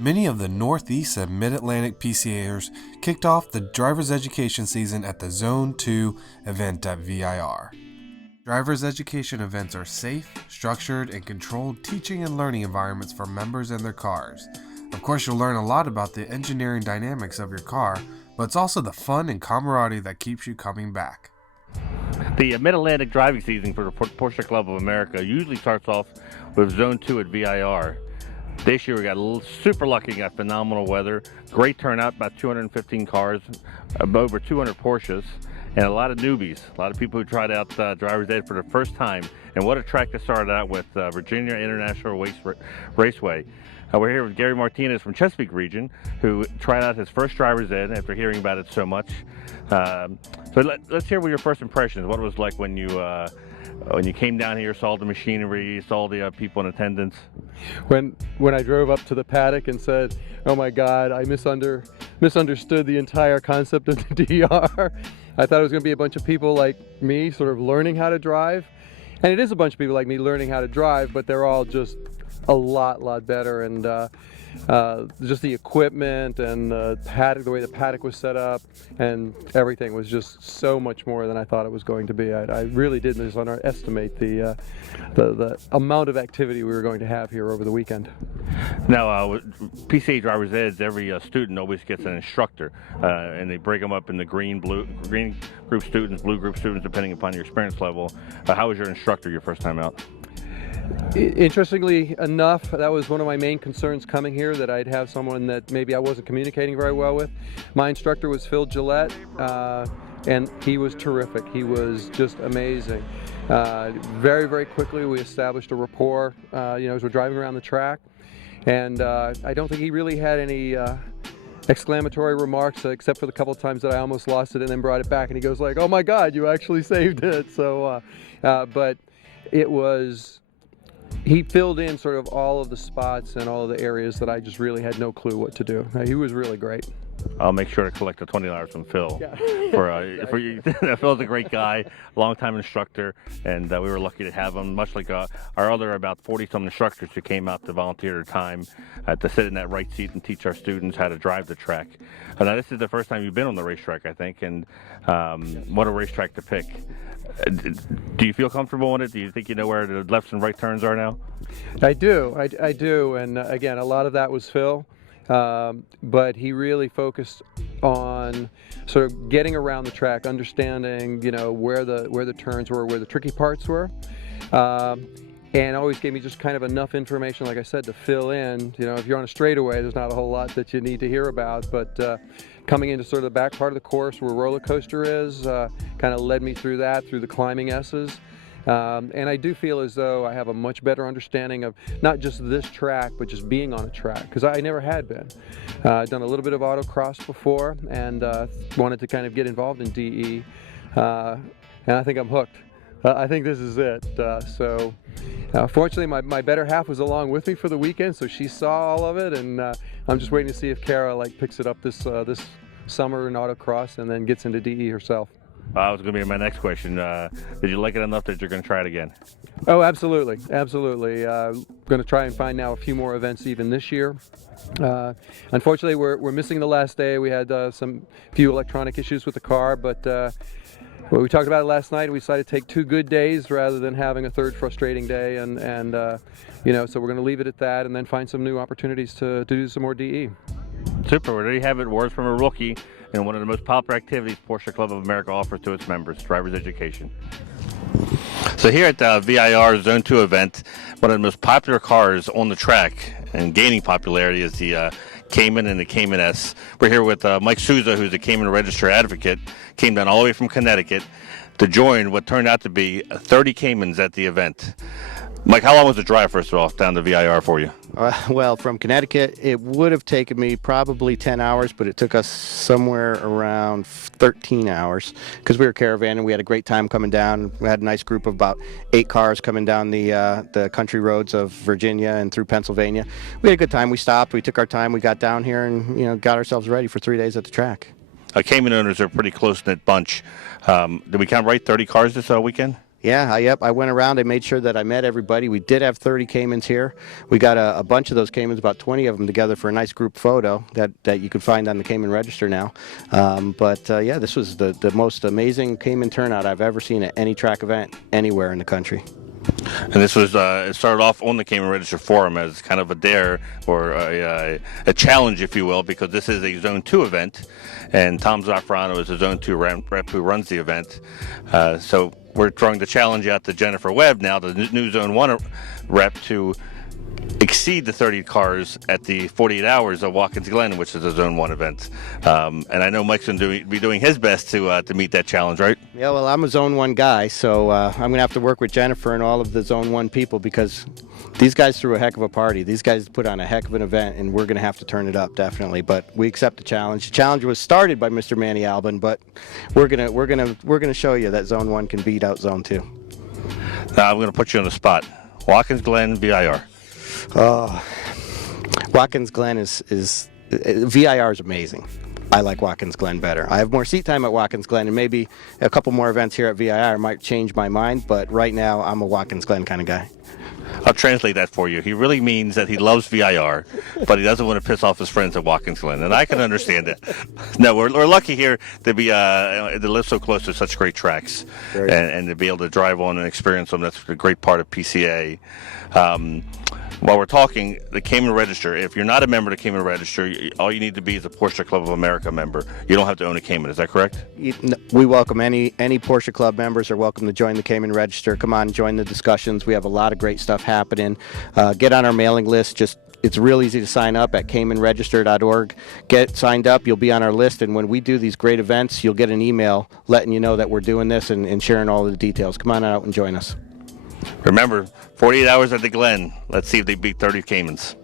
Many of the Northeast and Mid-Atlantic PCAers kicked off the driver's education season at the Zone 2 event at VIR. Driver's education events are safe, structured, and controlled teaching and learning environments for members and their cars. Of course, you'll learn a lot about the engineering dynamics of your car, but it's also the fun and camaraderie that keeps you coming back. The Mid-Atlantic driving season for the Porsche Club of America usually starts off with Zone 2 at VIR. This year we got super lucky, got phenomenal weather, great turnout, about 215 cars, over 200 Porsches, and a lot of newbies, a lot of people who tried out driver's ed for the first time. And what a track to start out with, Virginia International Raceway. We're here with Gary Martinez from Chesapeake region, who tried out his first driver's ed after hearing about it so much. So let's hear what your first impressions, what it was like when you came down here, saw the machinery, saw the people in attendance. When I drove up to the paddock and said, oh my God, I misunderstood the entire concept of the DR. I thought it was going to be a bunch of people like me sort of learning how to drive. And it is a bunch of people like me learning how to drive, but they're all just a lot better, and just the equipment and the paddock, the way the paddock was set up, and everything was just so much more than I thought it was going to be. I really did underestimate the amount of activity we were going to have here over the weekend. Now, PCA driver's eds, every student always gets an instructor, and they break them up into green group students, blue group students, depending upon your experience level. How was your instructor your first time out? Interestingly enough, that was one of my main concerns coming here, that I'd have someone that maybe I wasn't communicating very well with. My instructor was Phil Gillette, and he was terrific. He was just amazing. Very quickly we established a rapport, as we're driving around the track, and I don't think he really had any exclamatory remarks, except for the couple of times that I almost lost it and then brought it back, and he goes like, oh my God, you actually saved it. So, but it was, he filled in sort of all of the spots and all of the areas that I just really had no clue what to do. He was really great. I'll make sure to collect the $20 from Phil. Yeah. for you. Phil's a great guy, longtime instructor, and we were lucky to have him. Much like our other about 40-some instructors who came out to volunteer their time to sit in that right seat and teach our students how to drive the track. Now this is the first time you've been on the racetrack, I think, and what a racetrack to pick. Do you feel comfortable in it? Do you think you know where the lefts and right turns are now? I do, and again, a lot of that was Phil, but he really focused on sort of getting around the track, understanding, where the turns were, where the tricky parts were, and always gave me just kind of enough information, like I said, to fill in. If you're on a straightaway, there's not a whole lot that you need to hear about, but coming into sort of the back part of the course where roller coaster is, kind of led me through that, through the climbing S's. And I do feel as though I have a much better understanding of not just this track, but just being on a track, because I never had been. I've done a little bit of autocross before, and wanted to kind of get involved in DE, and I think I'm hooked. I think this is it. So fortunately, my better half was along with me for the weekend, so she saw all of it, and I'm just waiting to see if Kara picks it up this summer in autocross and then gets into DE herself. That was going to be my next question. Did you like it enough that you're going to try it again? Oh, absolutely. Going to try and find now a few more events even this year. Unfortunately, we're missing the last day. We had some few electronic issues with the car, but we talked about it last night. We decided to take 2 good days rather than having a third frustrating day, and so we're going to leave it at that and then find some new opportunities to do some more DE. Super. There you have it. Words from a rookie, and one of the most popular activities Porsche Club of America offers to its members, driver's education. So here at the VIR Zone 2 event, one of the most popular cars on the track and gaining popularity is the Cayman and the Cayman S. We're here with Mike Souza, who's a Cayman Register advocate, came down all the way from Connecticut to join what turned out to be 30 Caymans at the event. Mike, how long was the drive, first of all, down to VIR for you? Well, from Connecticut, it would have taken me probably 10 hours, but it took us somewhere around 13 hours because we were caravanning. We had a great time coming down. We had a nice group of about 8 cars coming down the country roads of Virginia and through Pennsylvania. We had a good time. We stopped. We took our time. We got down here and got ourselves ready for 3 days at the track. Cayman owners are a pretty close-knit bunch. Did we count right, 30 cars this weekend? Yeah, yep. I went around. I made sure that I met everybody. We did have 30 Caymans here. We got a bunch of those Caymans, about 20 of them together for a nice group photo that you can find on the Cayman Register now. Yeah, this was the most amazing Cayman turnout I've ever seen at any track event anywhere in the country. And this was it started off on the Cayman Register Forum as kind of a dare or a challenge, if you will, because this is a Zone 2 event, and Tom Zaffarano is a Zone 2 rep who runs the event. So we're throwing the challenge out to Jennifer Webb, now the new Zone 1 rep, to exceed the 30 cars at the 48 hours of Watkins Glen, which is a Zone 1 event. And I know Mike's going to be doing his best to meet that challenge, right? Yeah, well, I'm a Zone 1 guy, so I'm going to have to work with Jennifer and all of the Zone 1 people, because these guys threw a heck of a party. These guys put on a heck of an event, and we're going to have to turn it up, definitely. But we accept the challenge. The challenge was started by Mr. Manny Albin, but we're gonna show you that Zone 1 can beat out Zone 2. Now I'm going to put you on the spot. Watkins Glen, VIR. Watkins Glen is VIR is amazing. I like Watkins Glen better. I have more seat time at Watkins Glen, and maybe a couple more events here at VIR might change my mind, but right now I'm a Watkins Glen kind of guy. I'll translate that for you. He really means that he loves VIR, but he doesn't want to piss off his friends at Watkins Glen, and I can understand that. No, we're lucky here to be to live so close to such great tracks, and to be able to drive on and experience them. That's a great part of PCA. While we're talking, the Cayman Register, if you're not a member of the Cayman Register, all you need to be is a Porsche Club of America member. You don't have to own a Cayman. Is that correct? We welcome any Porsche Club members are welcome to join the Cayman Register. Come on, join the discussions. We have a lot of great stuff happening. Get on our mailing list. It's real easy to sign up at caymanregister.org. Get signed up. You'll be on our list, and when we do these great events, you'll get an email letting you know that we're doing this and sharing all the details. Come on out and join us. Remember, 48 hours at the Glen. Let's see if they beat 30 Caymans.